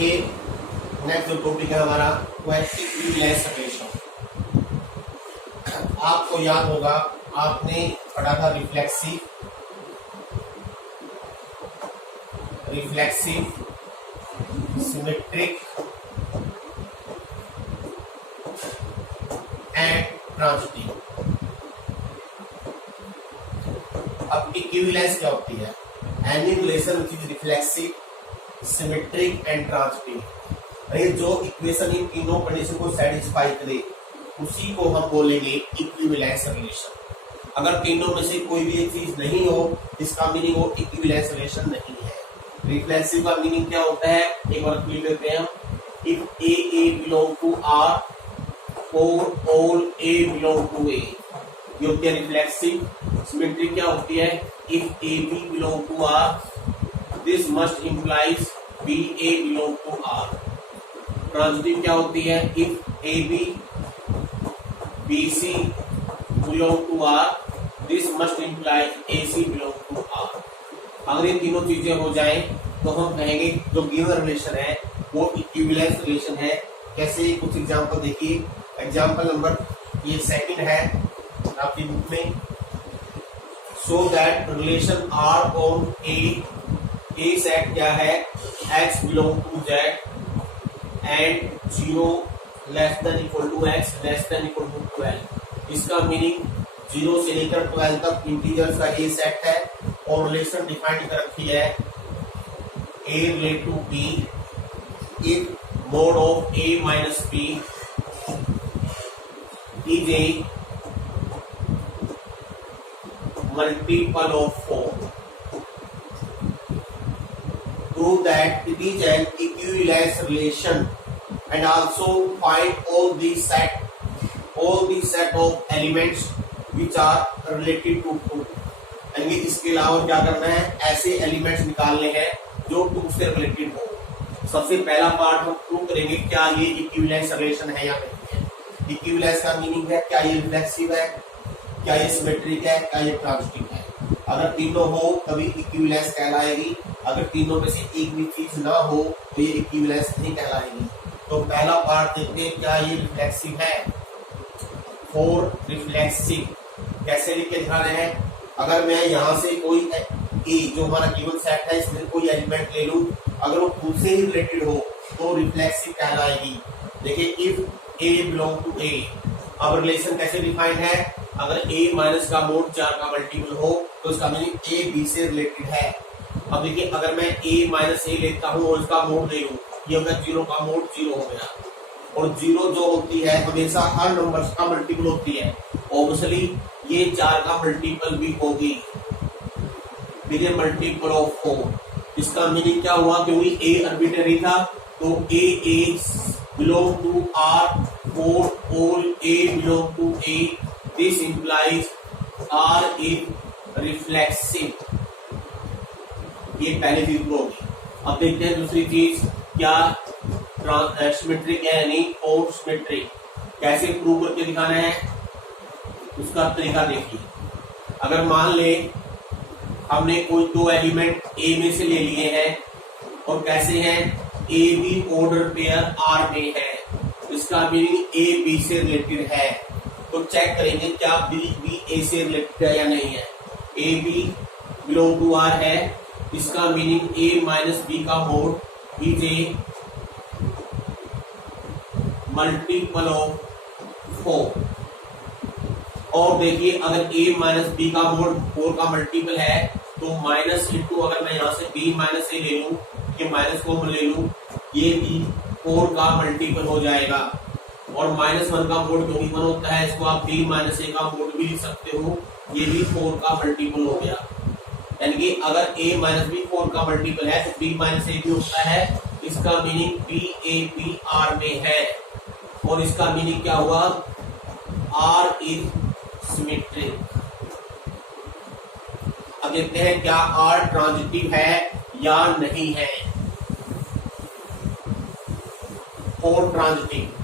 देखिए नेक्स्ट जो टॉपिक है हमारा वो है इक्विवेलेंस रिलेशन। आपको याद होगा, आपने पढ़ा था रिफ्लेक्सिव सिमेट्रिक एंड ट्रांजिटिव। अब इक्विवेलेंस क्या होती है? Any relation which is reflexive symmetric and transitive. जो इक्वेशन इन तीनों कंडीशन को सेटिस्फाई करे उसी को हम बोलेंगे इक्विवेलेंस रिलेशन। अगर तीनों में से कोई भी एक चीज नहीं हो, इसका मीनिंग वो इक्विवेलेंस रिलेशन नहीं है। रिफ्लेक्सिव का मीनिंग क्या होता है, एक बार लिख देते हैं हम। If A belong to R और all A belong to A, ये होती है रिफ्लेक्सिव। सिमेट्रिक क्या होती है? If A B belong to R this must implies B A belong to R. Transitive क्या होती है? If A B B C belong to R this must implies A C belong to R. अगर ये तीनों चीजें हो जाएं तो हम कहेंगे जो गिवन रिलेशन है वो इक्विवेलेंस रिलेशन है। कैसे? कुछ एग्जांपल देखिए। एग्जांपल नंबर ये सेकंड है आपकी बुक में। So that relation R on A set क्या है? x belong to z and 0 less than equal to x less than equal to 12। इसका मीनिंग 0 से लेकर 12 तक इंटीजर्स का ए सेट है और रिलेशन डिफाइन कर रखी है a relate to b if mod of a minus b is a multiple of 4। Prove that it is an equivalence relation and also find all the set of elements which are related to 2। यानी इसके अलावा क्या करना है? ऐसे elements निकालने हैं जो 2 से रिलेटेड हो। सबसे पहला पार्ट हम प्रूव करेंगे क्या ये इक्विवेलेंस रिलेशन है या नहीं है। इक्विवेलेंस का मीनिंग है क्या ये रिफ्लेक्सिव है, क्या ये सिमेट्रिक है, क्या ये ट्रांजिटिव है। अगर तीनों हो तभी इक्विवेलेंस कहलाएगी। अगर तीनों में से एक भी चीज ना हो तो ये इक्विवेलेंस नहीं कहलाएगी। तो पहला पार्ट देखते हैं क्या ये रिफ्लेक्सिव है। फॉर रिफ्लेक्सिव कैसे लिख के दिखा रहे हैं? अगर मैं यहाँ से कोई ए जो हमारा गिवन सेट है इसमें कोई एलिमेंट ले लूं, अगर वो खुद से ही रिलेटेड हो तो रिफ्लेक्सिव कहलाएगी। देखिए इफ ए बिलोंग टू ए, अब रिलेशन कैसे डिफाइंड है? अगर a माइनस का मोड 4 का मल्टीपल हो तो इसका मीनिंग a b से रिलेटेड है। अब देखिए अगर मैं a माइनस ए लेता हूं और इसका मोड ले लूं, ये होगा 0 का मोड 0 हो गया। और 0 जो होती है हमेशा हर नंबर का मल्टीपल होती है। ऑब्वियसली ये 4 का मल्टीपल भी होगी, फिर मल्टीपल ऑफ 4। इसका मीनिंग क्या हुआ? क्योंकि a आर्बिट्रेरी था तो a belong to r for all a belong to a, this implies r is reflexive। ये पहली चीज होगी। अब देखते हैं दूसरी चीज क्या सिमेट्रिक है यानी और सिमेट्रिक कैसे प्रूव करके दिखाना है उसका तरीका देखिए। अगर मान ले हमने कोई दो एलिमेंट a में से ले लिए हैं और कैसे हैं? a b order pair r में है, इसका मीनिंग a b से रिलेटेड है। तो चेक करेंगे क्या b a से रिलेटेड है या नहीं है। a b belong to r है, इसका मीनिंग a माइनस b का mod is a multiple of 4। और देखिए अगर a माइनस b का मोड 4 का मल्टीपल है तो माइनस इंटू अगर मैं यहाँ से b माइनस ए ले लूं, ये माइनस को ले लूं, ये भी 4 का मल्टीपल हो जाएगा। और -1 का मोड क्योंकि 1 होता है इसको आप b माइनस ए का मोड भी लिख सकते हो, ये भी 4 का मल्टीपल हो गया। यानी कि अगर a माइनस बी 4 का मल्टीपल है तो b माइनस ए भी होता है, इसका meaning b a b r में है। और इसका मीनिंग क्या हुआ? r is symmetric. अब देखते हैं क्या r ट्रांजिटिव है या नहीं है। और ट्रांजिटिव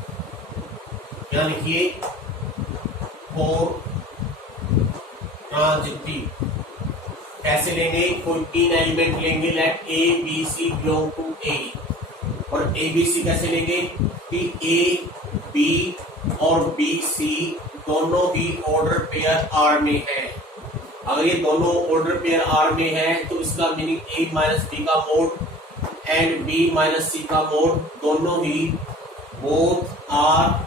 क्या लिखिए? और ट्रांजिटिव कैसे लेंगे? कोई 3 एलिमेंट लेंगे, let a b c belong to a। और ए बी सी कैसे लेंगे कि ए बी और बी सी दोनों ही ऑर्डर पेयर आर में है। अगर ये दोनों ऑर्डर पेयर आर में है तो इसका मीनिंग ए माइनस बी का मोड एंड बी माइनस सी का मोड दोनों ही बोथ आर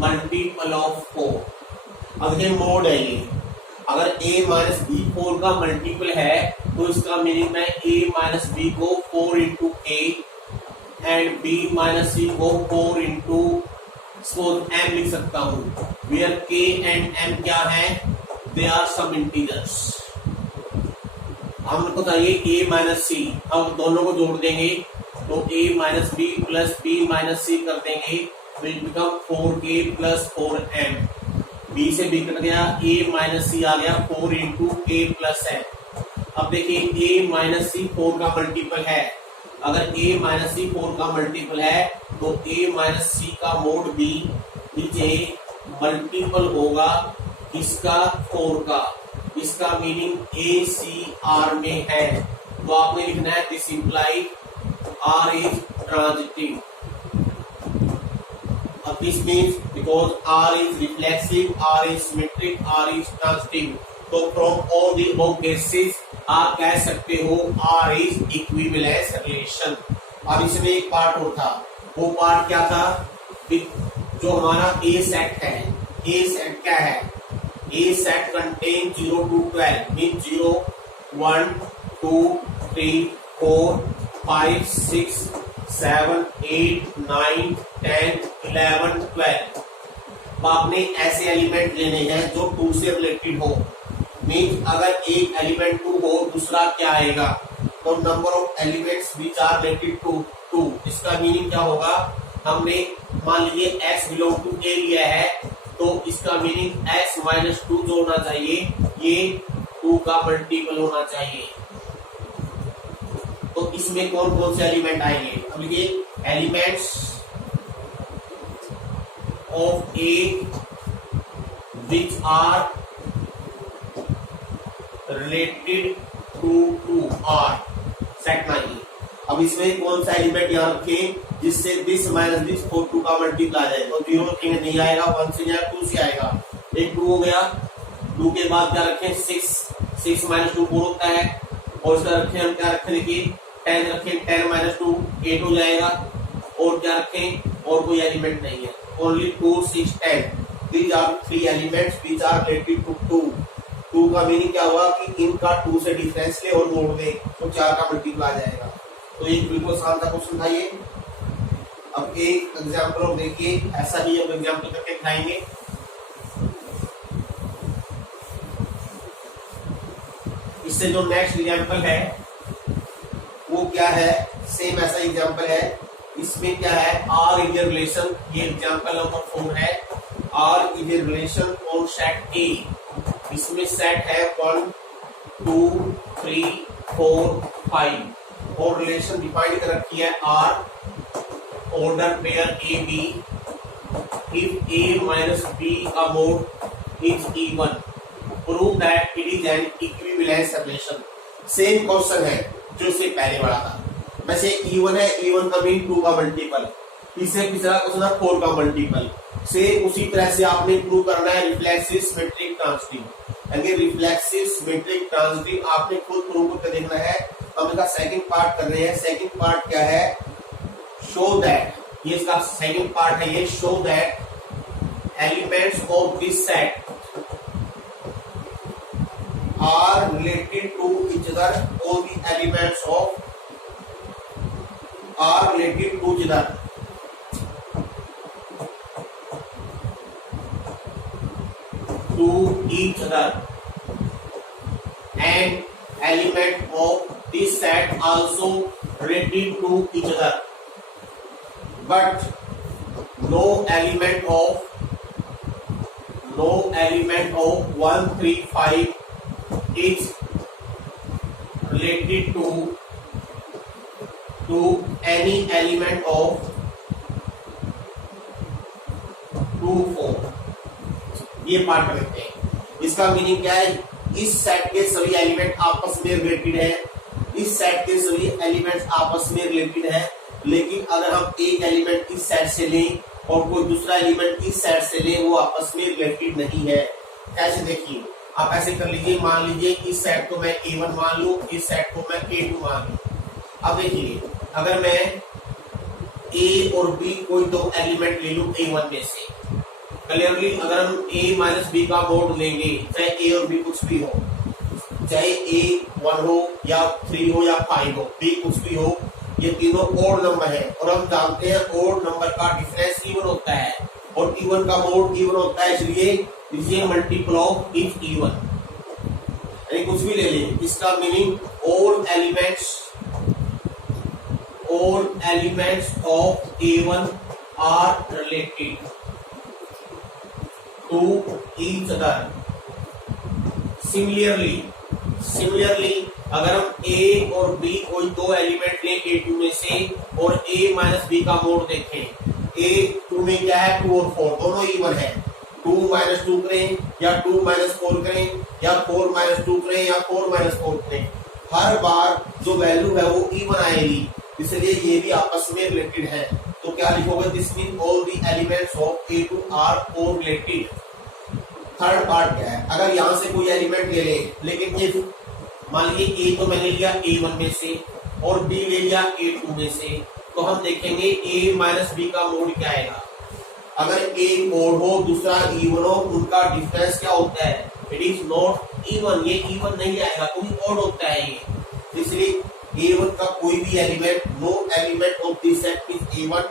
मल्टीपल ऑफ 4। अब ये मोड है ये, अगर a माइनस बी 4 का मल्टीपल है तो इसका मीनिंग मैं a माइनस बी को 4 into A and b minus C को 4 इंटू m लिख सकता हूँ, वेयर k एंड m क्या है, दे आर सम इंटीजर्स। हमको चाहिए a माइनस सी, अब दोनों को जोड़ देंगे तो a minus B plus b minus C कर देंगे तो it become 4k plus 4m। b से b कट गया, a माइनस सी आ गया 4 इंटू k प्लस m। अब देखिए a माइनस सी 4 का मल्टीपल है, अगर a माइनस सी 4 का मल्टीपल है तो a माइनस सी का मोड b नीचे मल्टीपल होगा इसका 4 का, इसका मीनिंग a सी r में है तो आपने लिखना है this imply r is transitive। This means because r is reflexive, r is symmetric, r is transitive, तो from all the above cases आप कह सकते हो r is equivalence relation। अब इसमें एक पार्ट और था, वो पार्ट क्या था, जो हमारा a सेट है, a सेट क्या है, a set contain 0 to 12 means 0 1 2 3 4 5 6 7 8 9 10 11 12। आपने ऐसे एलिमेंट लेने हैं जो 2 से रिलेटेड हो, मीन्स अगर एक एलिमेंट 2 हो दूसरा क्या आएगा, तो number of elements which are related to 2। इसका मीनिंग क्या होगा, हमने मान लीजिए x बिलोंग टू a लिया है तो इसका मीनिंग x माइनस 2 जो होना चाहिए ये 2 का मल्टीपल होना चाहिए। तो इसमें कौन कौन से एलिमेंट आएंगे, अब लिखिए elements of A which are related to R set नहीं। अब इसमें कौन सा एलिमेंट यहाँ रखें जिससे दिस माइनस दिस 4 2 का मल्टीपल आ जाए, तो 0 रखेंगे नहीं आएगा, 1 से आएगा 2 से आएगा, एक 2 हो गया, 2 के बाद क्या रखें 6 माइनस 2 4 होता है, और इसका रखें हम क्या रखें, देखिए 10 रखें, 10 माइनस 2 8 हो जाएगा, और क्या रखें, और कोई एलिमेंट नहीं है, only 2 6 10। These are 3 elements which are related to 2 का मीनिंग क्या हुआ कि इनका 2 से डिफरेंस ले और मोड़ दे तो 4 का मल्टीपल आ जाएगा। तो ये बिल्कुल आसान सा क्वेश्चन था ये। अब एक एग्जाम्पल देखिए, ऐसा ही हम एग्जाम्पल करके दिखाएंगे। इससे जो नेक्स्ट एग्जाम्पल है वो क्या है, सेम ऐसा एग्जाम्पल है। इसमें क्या है, आर इज ए रिलेशन, ये एग्जाम्पल नंबर 4 है। R is a relation on set A, इसमें सेट है 1 2 3 4 5 और रिलेशन डिफाइन कर रखी है R order pair A B if A minus B का mod is even, prove that it is an equivalence relation. Same question है जो इससे पहले वाला था, वैसे इवन है, इवन का मीन 2 का मल्टीपल, इससे तीसरा क्वेश्चन है 4 का मल्टीपल। सेम उसी तरह से आपने प्रूव करना है रिफ्लेक्सिव सिमेट्रिक ट्रांजिटिव। अगर रिफ्लेक्सिव सिमेट्रिक ट्रांजिटिव आपने खुद प्रूव करके देखना है। हम इसका सेकंड पार्ट कर रहे हैं। सेकंड पार्ट क्या है, शो दैट, ये इसका सेकंड पार्ट है, ये show that elements of this set are related to each other, all the elements of are related to each other, and element of this set also related to each other, but no element of 1 3 5 is related to any element of 2 4। ये part करते हैं। इसका meaning क्या है, इस set के सभी element आपस में रिलेटेड है, इस सेट के सभी एलिमेंट्स आपस में रिलेटेड है, लेकिन अगर हम एक एलिमेंट इस सेट से लें और कोई दूसरा एलिमेंट इस सेट से लें, वो आपस में रिलेटेड नहीं है। कैसे देखिए, आप ऐसे कर लीजिए, मान लीजिए इस सेट को मैं A1 मान लूं, इस सेट को मैं A2 मान लूं। अब देखिए, अगर मैं A और B कोई दो एलिमेंट ले लूं A1 में से, क्लियरली अगर हम A माइनस B का मोड लेंगे, चाहे A और B कुछ भी हो, चाहे A1 हो या 3 हो या 5 हो, B कुछ भी हो, ये तीनों ओड नंबर है और हम जानते हैं ओड नंबर का डिफरेंस इवन होता है और इवन का मोड इवन होता है, इसलिए मल्टीपल ऑफ इज इवन। यानी कुछ भी ले लें, इसका meaning all elements of A1 are related to each other. Similarly, अगर हम A और B कोई दो एलिमेंट लें A2 में से और A माइनस B का मोड देखें, A2 में क्या है 2 और 4 दोनों इवन है, 2 माइनस 2 करें या 2 माइनस 4 करें या 4 माइनस 2 करें या 4 माइनस 4 करें, हर बार जो वैल्यू है वो इवन आएगी, इसलिए ये भी आपस में रिलेटेड है। तो क्या लिखोगे, this mean all the elements of A2 are correlated. Third part क्या है, अगर यहां से कोई एलिमेंट ले ले, लेकिन इफ मान लीजिए A तो मैंने लिया A1 में से और B ले लिया A2 में से, तो हम देखेंगे A माइनस B का मोड क्या आएगा। अगर A ओड हो दूसरा इवन हो, उनका डिफरेंस क्या होता है, इट इज नॉट इवन, ये इवन नहीं आएगा क्योंकि ओड होता है ये, इसलिए A1 का कोई भी element, no element of this set is A1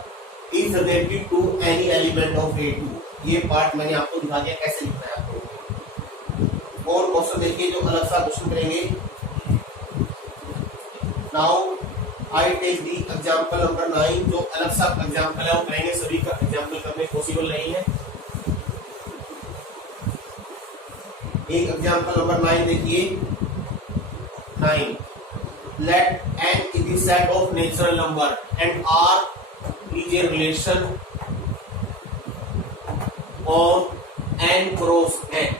is related to any element of A2। ये पार्ट मैंने आपको दिखा दिया कैसे लिखना है आपको। और क्वेश्चन देखिए जो अलग सा क्वेश्चन करेंगे। Now I take the example number 9, जो अलग सा एग्जांपल है वो करेंगे, सभी का एग्जांपल करने पॉसिबल नहीं है। एक एग्जांपल नंबर 9 देखिए, 9 let n is the set of natural number and r is a relation of n cross n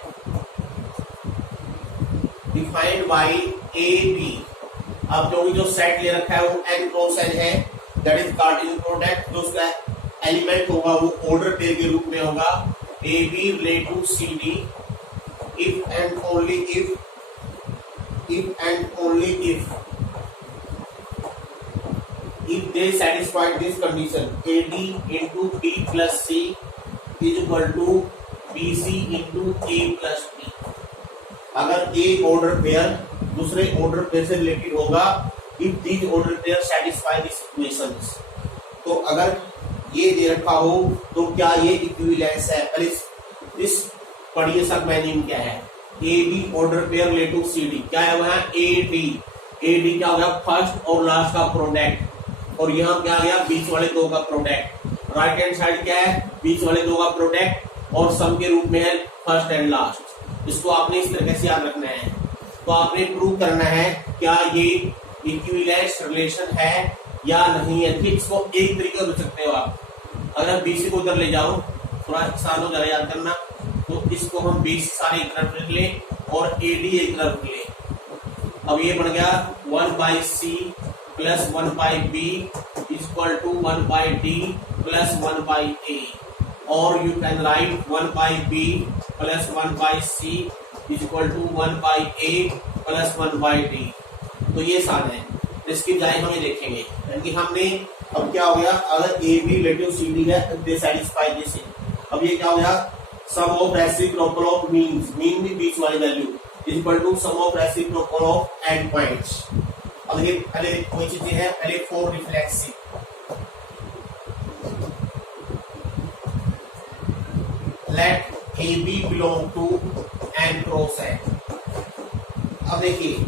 defined by a b। अब जो सेट ले रखा है वो n क्रॉस n है, दैट इज कार्टेशियन प्रोडक्ट, जो उसका एलिमेंट होगा वो ऑर्डर पेयर के रूप में होगा a b relate to c d if and only if they satisfy this condition, AD into B plus C is equal to BC into A plus B। अगर एक ऑर्डर पेयर दूसरे order pair से related होगा, if these order pair satisfy these equations, तो अगर ये दे रखा हो तो क्या ये इक्विवेलेंस है। पहले इस पढ़िए सब मीनिंग क्या है, A B order pair relate to C D, क्या है वहां ए डी क्या हो गया, फर्स्ट और लास्ट का प्रोडक्ट, और यहाँ क्या आ गया बीच वाले दो का प्रोडक्ट। राइट हैंड साइड क्या है, बीच वाले दो का प्रोडक्ट और सम के रूप में है फर्स्ट एंड लास्ट। इसको आपने इस तरीके से याद रखना है। तो आपने प्रूव करना है क्या ये इक्विवेलेंस रिलेशन है या नहीं है। ठीक, इसको एक तरीके से लिख सकते हो आप। अगर बीसी को उधर ले जाओ, थोड़ा आसान हो जाएगा याद करना, तो इसको हम बीसी सारे एक तरफ लिख ले और एडी एक तरफ लिख ले। अब ये बन गया 1/c plus 1/b equal to 1/d plus 1/a, और you can write 1/b plus 1/c equal to 1/a plus 1/d। तो ये सान है, इसकी बजाय हम ये देखेंगे यानी हमने अब क्या हो गया, अगर A B relative C D है दे सेटिस्फाई दिस। अब ये क्या हो गया, sum of reciprocal of means, mean भी बीच वाली value equal to sum of reciprocal of end points. अब ये पहले कोई चीजें हैं, पहले for reflexive, let A B belong to N cross है। अब देखिए,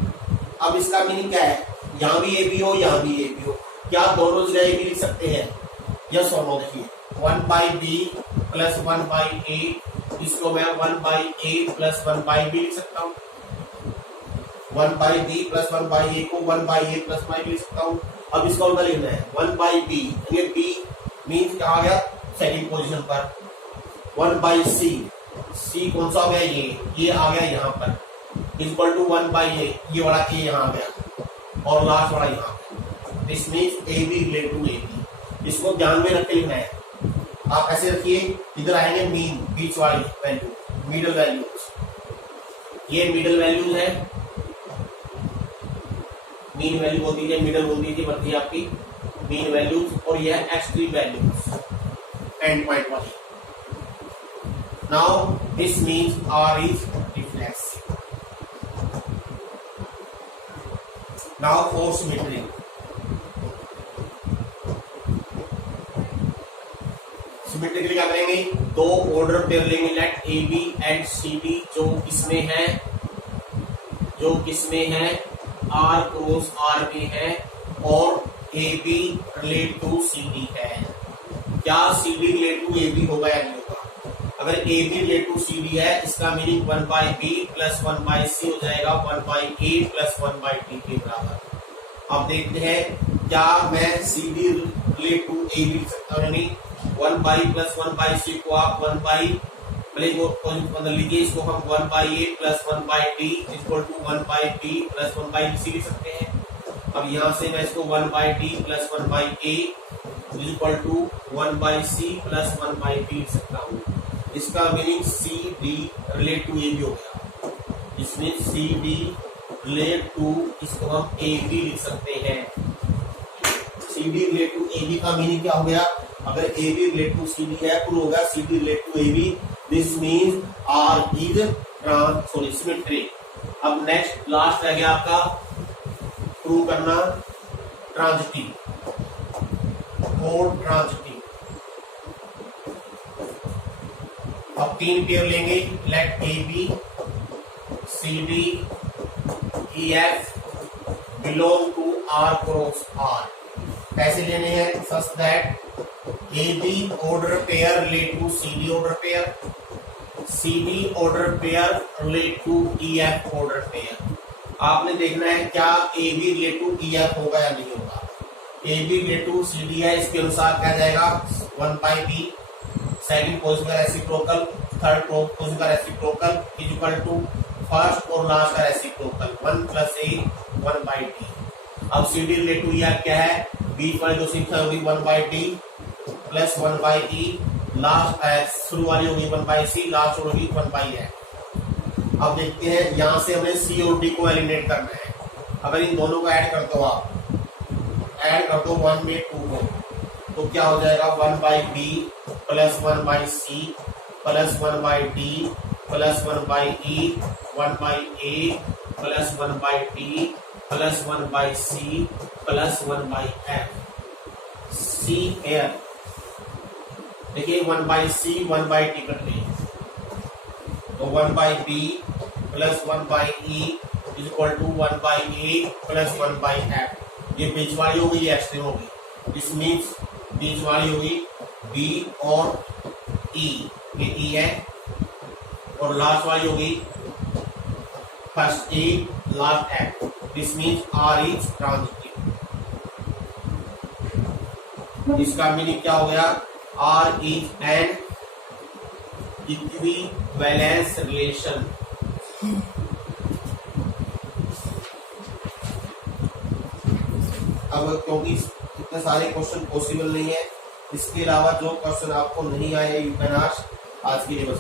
अब इसका मीनिंग क्या है, यहां भी ए बी हो यहां भी ए बी हो, क्या दोनों जगह ए बी लिख सकते हैं, यस और नो। देखिए 1/b प्लस 1/a, इसको मैं 1/a प्लस 1/b लिख सकता हूँ। 1/b प्लस 1/a को 1/a प्लस 1/b लिख सकता हूँ। अब इसका उल्टा लिखना है 1/b, ये b मीन्स कहा गया सेकंड पोजीशन पर। 1/c, c कौन सा हो गया, ये आ गया यहाँ पर, इक्वल टू 1/a, ये वाला a यहाँ आ गया। और लास्ट वाला यहाँ पे। This means A B relate to A B. इसको ध्यान में रख के लिखना है। आप ऐसे रखिए, इधर आएंगे मीन, बीच वाली वैल्यू, मिडल वैल्यूज। ये मिडल वैल्यूज है, मीन वैल्यू बोल दीजिए, मिडल बोल दीजिए, बनती है आपकी मीन वैल्यूज। और यह है एक्सट्रीम वैल्यूज, एंड पॉइंट वाली। Now this means R is reflexive. Now for symmetry, symmetry के लिए क्या करेंगे, दो ऑर्डर पेयर लेंगे, let A B and C D, जो किसमें है आर क्रॉस आर में है, और A B relate to C D है। क्या C D relate to A B होगा या नहीं होगा? अगर A B relate to C D है, इसका meaning 1 by B plus 1 by C हो जाएगा 1 by A plus 1 by D के बराबर। अब देखते हैं क्या मैं C D relate to A B लिख सकता हूँ, यानी 1 बाई प्लस 1 बाई सी को आप 1 बाई लीजिए, इसको हम 1 by A plus 1 by D equal to 1 by B plus 1 by C लिख सकते हैं। अब यहाँ से मैं इसको 1 by D plus 1 by A equal to 1 by C plus 1 by B लिख सकता हूँ। इसका meaning C D relate to A B हो गया। इसमें सी डी रिलेट टू, इसको हम ए बी लिख सकते हैं। C D relate to A B का मीनिंग क्या हो गया? अगर A B relate to C D है, तो होगा C D relate to A B. This means R is symmetry. अब नेक्स्ट लास्ट रह गया आपका प्रूव करना ट्रांजिटिव और ट्रांजिटिव। अब 3 पेयर लेंगे, let A B C D E F belong to R cross R. कैसे लेने हैं? Such that A B order pair relate to C D order pair, C D order pair relate to E F order pair. आपने देखना है क्या A B relate to E F होगा या नहीं होगा। A B relate to C D है, इसके अनुसार क्या जाएगा 1 बाई बी, सेकंड पोजीशन का रेसिप्रोकल, थर्ड पोजीशन का रेसिप्रोकल इक्वल टू फर्स्ट और लास्ट का reciprocal 1 plus A 1 by D. अब C D relate to E F क्या है? बीच वाली जो संख्या होगी 1 by D plus 1 by E, last शुरू वाली होगी 1 बाई सी, लास्ट होगी 1 बाई एफ। अब देखते हैं, यहां से हमें सी और डी को एलिमिनेट करना है। अगर इन दोनों को ऐड कर दो, आप ऐड कर दो 1 में 2 को, तो क्या हो जाएगा 1 by B plus 1 by C plus 1 by D plus 1 by E 1 by A plus 1 by D plus 1 by C plus 1 by F. See here देखिए 1 by C 1 by T cut गई, तो 1 by B plus 1 by E is equal to 1 by A plus 1 by F. ये बीच वाली होगी, ये extreme होगी। This means बीच वाली होगी बी और ई, ये ई है, और लास्ट वाली होगी first A last F. This means R is transitive. इसका मीनिंग क्या हो गया? R is an equivalence relation. अब क्योंकि इतने सारे क्वेश्चन पॉसिबल नहीं है, इसके अलावा जो क्वेश्चन आपको नहीं आए यू कैन आस्क। आज के लिए बस।